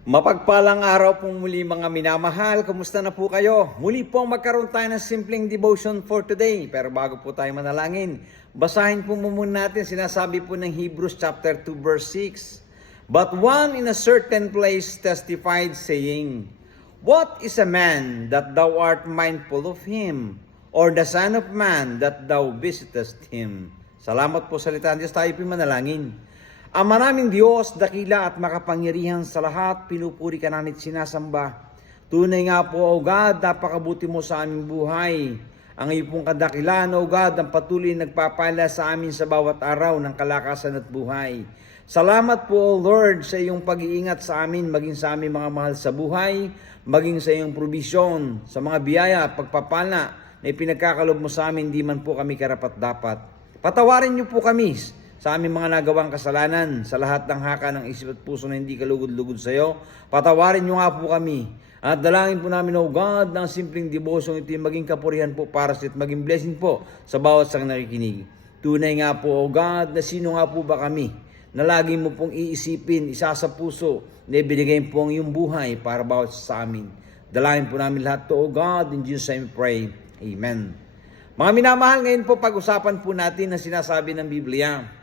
Mapagpalang araw pong muli mga minamahal. Kumusta na po kayo? Muli pong magkaroon tayo ng simpleng devotion for today. Pero bago po tayo manalangin, basahin po muna natin sinasabi po ng Hebrews chapter 2 verse 6. But one in a certain place testified saying, What is a man that thou art mindful of him? Or the son of man that thou visitest him? Salamat po sa salita ng Diyos. Tayo po manalangin. Ama naming Diyos, dakila at makapangyarihan sa lahat, pinupuri ka namin at sinasamba. Tunay nga po, O God, napakabuti mo sa aming buhay. Ang iyong pong kadakilaan, O God, ang patuloy nagpapala sa amin sa bawat araw ng kalakasan at buhay. Salamat po, O Lord, sa iyong pag-iingat sa amin, maging sa aming mga mahal sa buhay, maging sa iyong provisyon, sa mga biyaya at pagpapala na ipinagkakalob mo sa amin, di man po kami karapat-dapat. Patawarin niyo po kami sa aming mga nagawang kasalanan, sa lahat ng haka ng isip at puso na hindi kalugod-lugod sa iyo. Patawarin niyo nga po kami. At dalangin po namin, O God, ng simpleng devotion ito yung maging kapurihan po para sa at maging blessing po sa bawat sang nakikinig. Tunay nga po, O God, na sino nga po ba kami na lagi mo pong iisipin, isa sa puso, na ibinigay po ang iyong buhay para bawat sa amin. Dalangin po namin lahat to, O God, in Jesus' name we pray. Amen. Mga minamahal, ngayon po pag-usapan po natin na sinasabi ng Biblia.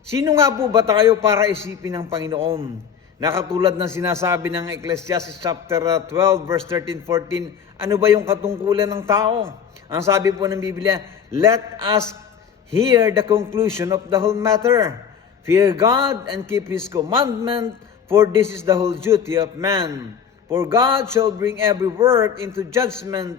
Sino nga po ba tayo para isipin ng Panginoon? Nakatulad ng sinasabi ng Ecclesiastes chapter 12 verse 13-14, ano ba yung katungkulan ng tao? Ang sabi po ng Biblia, let us hear the conclusion of the whole matter. Fear God and keep His commandment, for this is the whole duty of man. For God shall bring every work into judgment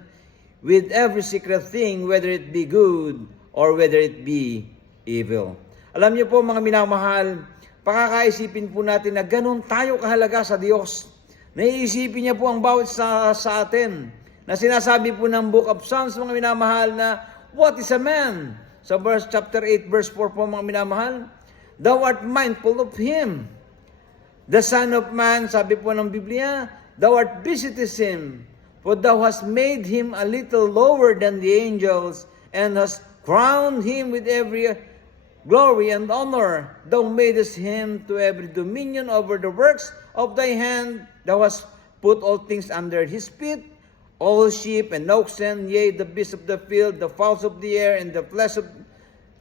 with every secret thing, whether it be good or whether it be evil. Alam niyo po mga minamahal, pakakaisipin po natin na ganun tayo kahalaga sa Diyos. Naiisipin niya po ang bawat sa atin. Na sinasabi po ng Book of Psalms mga minamahal na, what is a man? Sa chapter 8 verse 4 po mga minamahal, thou art mindful of him. The Son of Man, sabi po ng Biblia, thou art visitest him. For thou hast made him a little lower than the angels, and hast crowned him with every glory and honor. Thou madest him to every dominion over the works of thy hand. Thou hast put all things under his feet, all sheep and oxen, yea, the beasts of the field, the fowls of the air, and the flesh of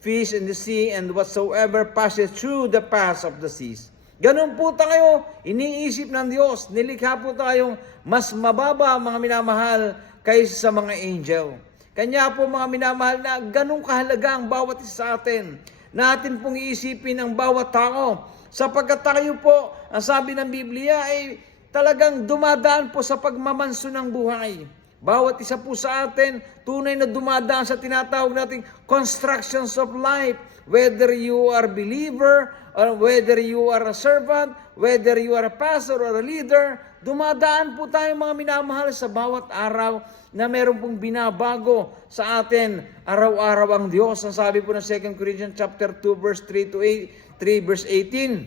fish in the sea, and whatsoever passeth through the paths of the seas. Ganun po tayo, iniisip ng Diyos. Nilikha po tayong mas mababa, mga minamahal, kaysa sa mga angel. Kanya po mga minamahal na ganun kahalaga ang bawat isa sa atin. Natin pong iisipin ang bawat tao. Sapagkat tayo po, ang sabi ng Biblia ay talagang dumadaan po sa pagmamanso ng buhay. Bawat isa po sa atin, tunay na dumadaan sa tinatawag nating constructions of life. Whether you are a believer, or whether you are a servant, whether you are a pastor or a leader, dumadaan po tayo mga minamahal sa bawat araw na meron pong binabago sa atin araw-araw ang Diyos. Ang sabi po ng 2 Corinthians chapter 2 verse 3 to 3 verse 18.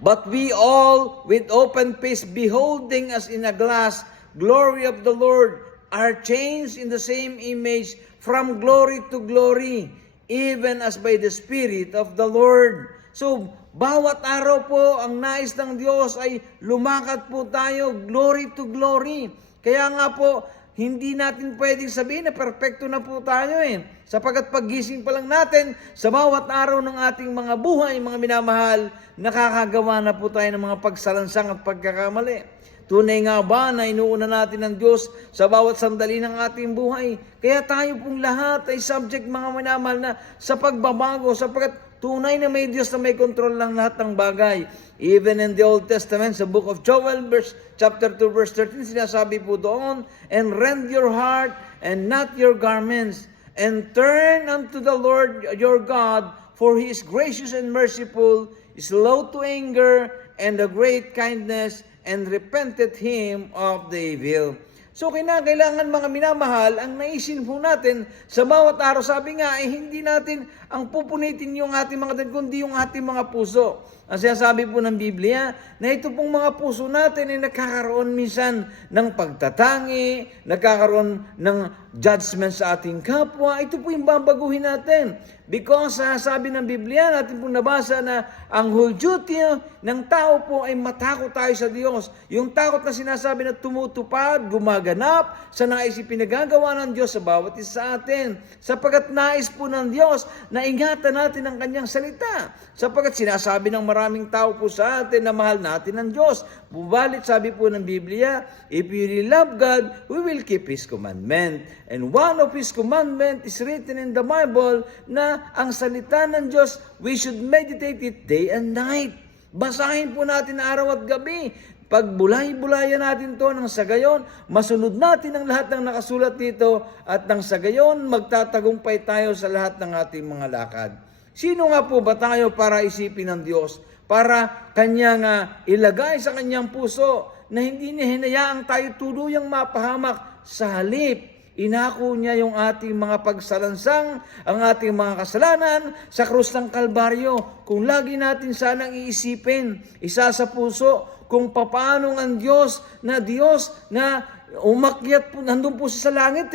But we all with open face beholding as in a glass glory of the Lord are changed in the same image from glory to glory, even as by the Spirit of the Lord. So, bawat araw po, ang nais ng Diyos ay lumakad po tayo, glory to glory. Kaya nga po, hindi natin pwedeng sabihin na perfecto na po tayo Sapagat paggising pa lang natin, sa bawat araw ng ating mga buhay, mga minamahal, nakakagawa na po tayo ng mga pagsalansang at pagkakamali. Tunay nga ba na inuuna natin ng Diyos sa bawat sandali ng ating buhay? Kaya tayo pong lahat ay subject mga minamahal na sa pagbabago, sapagkat tunay na may Diyos na may kontrol ng lahat ng bagay. Even in the Old Testament, sa Book of Joel, chapter 2, verse 13, sinasabi po doon, and rend your heart and not your garments, and turn unto the Lord your God, for He is gracious and merciful, slow to anger, and of great kindness, and repented Him of the evil. So kinakailangan mga minamahal, ang naisin po natin sa bawat araw, sabi nga, hindi natin ang pupunitin yung ating mga kundi yung ating mga puso. Ang sinasabi po ng Biblia na ito pong mga puso natin ay nagkakaroon minsan ng pagtatangi, nagkakaroon ng judgment sa ating kapwa. Ito po yung babaguhin natin. Because sabi ng Biblia, natin pong nabasa na ang whole duty ng tao po ay matakot tayo sa Diyos. Yung takot na sinasabi na tumutupad, gumaganap sa nais ipinagagawa ng Diyos sa bawat isa sa atin. Sapagkat nais po ng Diyos na ingatan natin ang kanyang salita. Sapagkat sinasabi ng maraming tao po sa atin na mahal natin ang Diyos. Bubalit sabi po ng Biblia, if you really love God, we will keep His commandment. And one of His commandment is written in the Bible na ang salita ng Diyos, we should meditate it day and night. Basahin po natin araw at gabi. Pagbulay-bulayan natin to nang sa gayon, masunod natin ang lahat ng nakasulat dito at nang sa gayon, magtatagumpay tayo sa lahat ng ating mga lakad. Sino nga po ba tayo para isipin ng Diyos? Para Kanyang ilagay sa Kanyang puso na hindi niya hinayaang tayo tuluyang mapahamak. Sa halip, inako niya yung ating mga pagsalansang, ang ating mga kasalanan sa krus ng Kalbaryo. Kung lagi natin sanang iisipin, isa sa puso, kung papaano ang Diyos na umakyat po, nandun po sa langit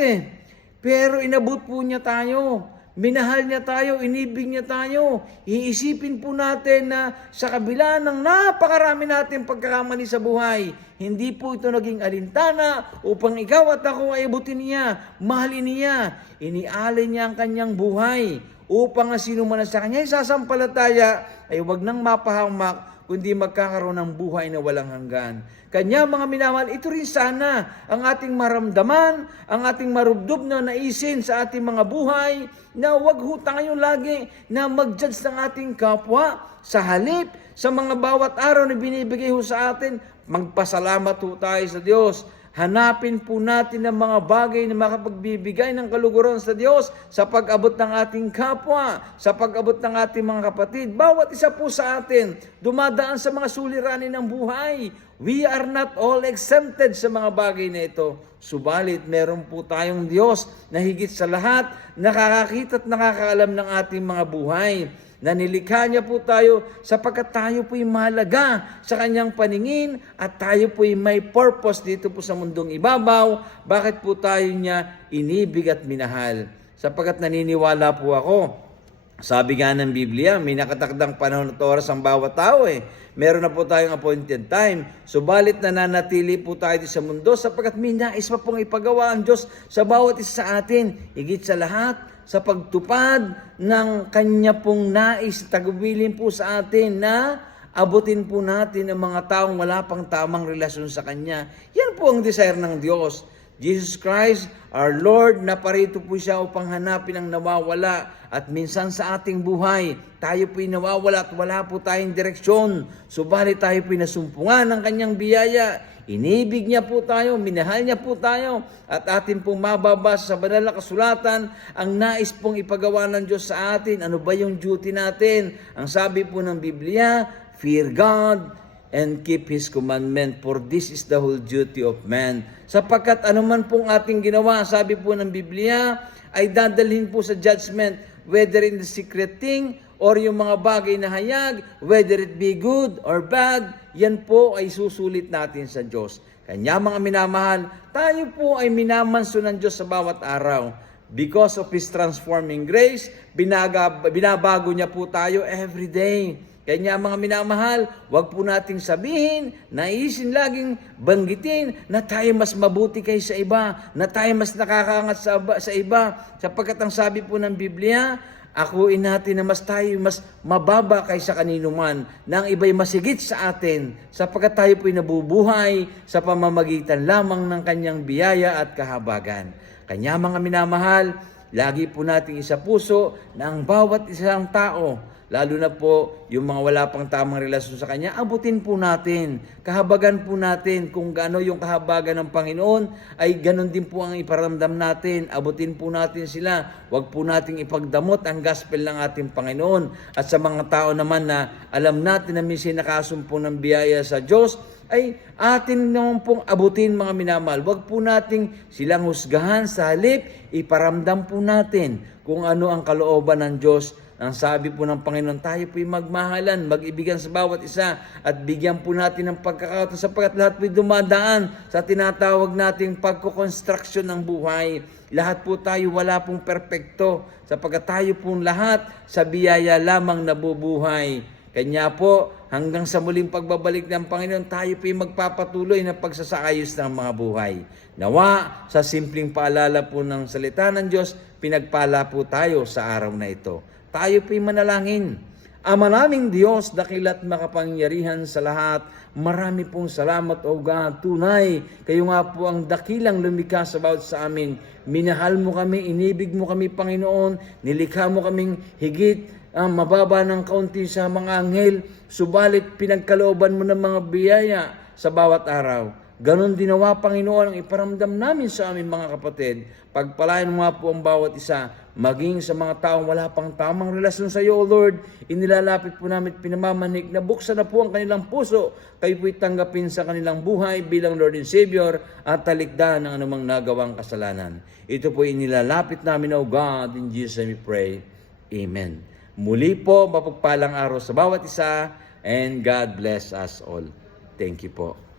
Pero inabot po niya tayo. Minahal niya tayo, inibig niya tayo. Iisipin po natin na sa kabila ng napakarami natin pagkakamali sa buhay, hindi po ito naging alintana upang ikaw at ako ay abutin niya, mahalin niya. Inialay niya ang kanyang buhay upang na sino man sa kanya isasampalataya ay huwag nang mapahamak, kundi magkakaroon ng buhay na walang hanggan. Kanya mga minamahal, ito rin sana ang ating maramdaman, ang ating marubdob na naisin sa ating mga buhay, na huwag ho tayo lagi na mag-judge ng ating kapwa. Sa halip, sa mga bawat araw na binibigay ho sa atin, magpasalamat ho tayo sa Diyos. Hanapin po natin ang mga bagay na makapagbibigay ng kaluguran sa Diyos sa pag-abot ng ating kapwa, sa pag-abot ng ating mga kapatid. Bawat isa po sa atin dumadaan sa mga suliranin ng buhay. We are not all exempted sa mga bagay na ito. Subalit, meron po tayong Diyos na higit sa lahat nakakakita at nakakaalam ng ating mga buhay. Na nilikha niya po tayo sapagkat tayo po'y mahalaga sa kanyang paningin at tayo po'y may purpose dito po sa mundong ibabaw. Bakit po tayo niya inibig at minahal? Sapagkat naniniwala po ako, sabi nga ng Biblia, may nakatakdang panahon at oras ang bawat tao Meron na po tayong appointed time. Subalit nananatili po tayo sa mundo sapagkat may nais pa pong ipagawa ang Diyos sa bawat isa sa atin. Higit sa lahat, sa pagtupad ng Kanya pong nais, tagubilin po sa atin na abutin po natin ang mga taong wala pang tamang relasyon sa Kanya. Yan po ang desire ng Diyos. Jesus Christ, our Lord, naparito po siya upang hanapin ang nawawala. At minsan sa ating buhay, tayo po'y nawawala at wala po tayong direksyon. Subalit tayo po'y nasumpungan ng Kanyang biyaya. Inibig niya po tayo, minahal niya po tayo, at atin pong mababasa sa banal na kasulatan ang nais pong ipagawa ng Diyos sa atin. Ano ba yung duty natin? Ang sabi po ng Biblia, fear God and keep His commandment, for this is the whole duty of man. Sapagkat anuman pong ating ginawa, sabi po ng Biblia, ay dadalhin po sa judgment, whether in the secret thing or yung mga bagay na hayag, whether it be good or bad, yan po ay susulit natin sa Diyos. Kanya mga minamahal, tayo po ay minamanso ng Diyos sa bawat araw. Because of His transforming grace, binabago niya po tayo every day. Kanya mga minamahal, wag po nating sabihin, naisin laging banggitin na tayo mas mabuti kaysa iba, na tayo mas nakakaangat sa iba. Sapagkat ang sabi po ng Biblia, akuin natin na tayo mas mababa kaysa kanino man, na ang iba'y masigit sa atin, sapagkat tayo po'y nabubuhay sa pamamagitan lamang ng Kanyang biyaya at kahabagan. Kanya mga minamahal, lagi po nating isa puso na ang bawat isang tao, lalo na po yung mga wala pang tamang relasyon sa Kanya, abutin po natin, kahabagan po natin. Kung gaano yung kahabagan ng Panginoon, ay ganon din po ang iparamdam natin. Abutin po natin sila. Huwag po nating ipagdamot ang gospel ng ating Panginoon. At sa mga tao naman na alam natin na minsan nakasumpo ng biyaya sa Diyos, ay atin naman pong abutin mga minamahal. Huwag po nating silang husgahan, sa halip, iparamdam po natin kung ano ang kalooban ng Diyos Ang sabi po ng Panginoon, tayo po'y magmahalan, mag-ibigan sa bawat isa at bigyan po natin ng pagkakataon sapagkat lahat po'y dumadaan sa tinatawag nating pagkukonstruksyon ng buhay. Lahat po tayo wala pong perpekto sapagkat tayo pong lahat sa biyaya lamang nabubuhay. Kanya po, hanggang sa muling pagbabalik ng Panginoon, tayo po'y magpapatuloy na pagsasayos ng mga buhay. Nawa, sa simpleng paalala po ng salita ng Diyos, pinagpala po tayo sa araw na ito. Tayo po'y manalangin. Ama naming Diyos, dakilat makapangyarihan sa lahat, marami pong salamat o God. Tunay, kayo nga po ang dakilang lumikha sa bawat sa amin. Minahal mo kami, inibig mo kami, Panginoon, nilikha mo kaming higit mababa ng kaunti sa mga anghel, subalit pinagkalooban mo ng mga biyaya sa bawat araw. Ganon dinawa, Panginoon, ang iparamdam namin sa aming mga kapatid. Pagpalain mo nga po ang bawat isa, maging sa mga taong wala pang tamang relasyon sa iyo, O Lord, inilalapit po namin at pinamamanik na buksan na po ang kanilang puso, kayo po'y tanggapin sa kanilang buhay bilang Lord and Savior at talikdan ng anumang nagawang kasalanan. Ito po inilalapit namin, O God, in Jesus we pray. Amen. Muli po, mapagpalang araw sa bawat isa, and God bless us all. Thank you po.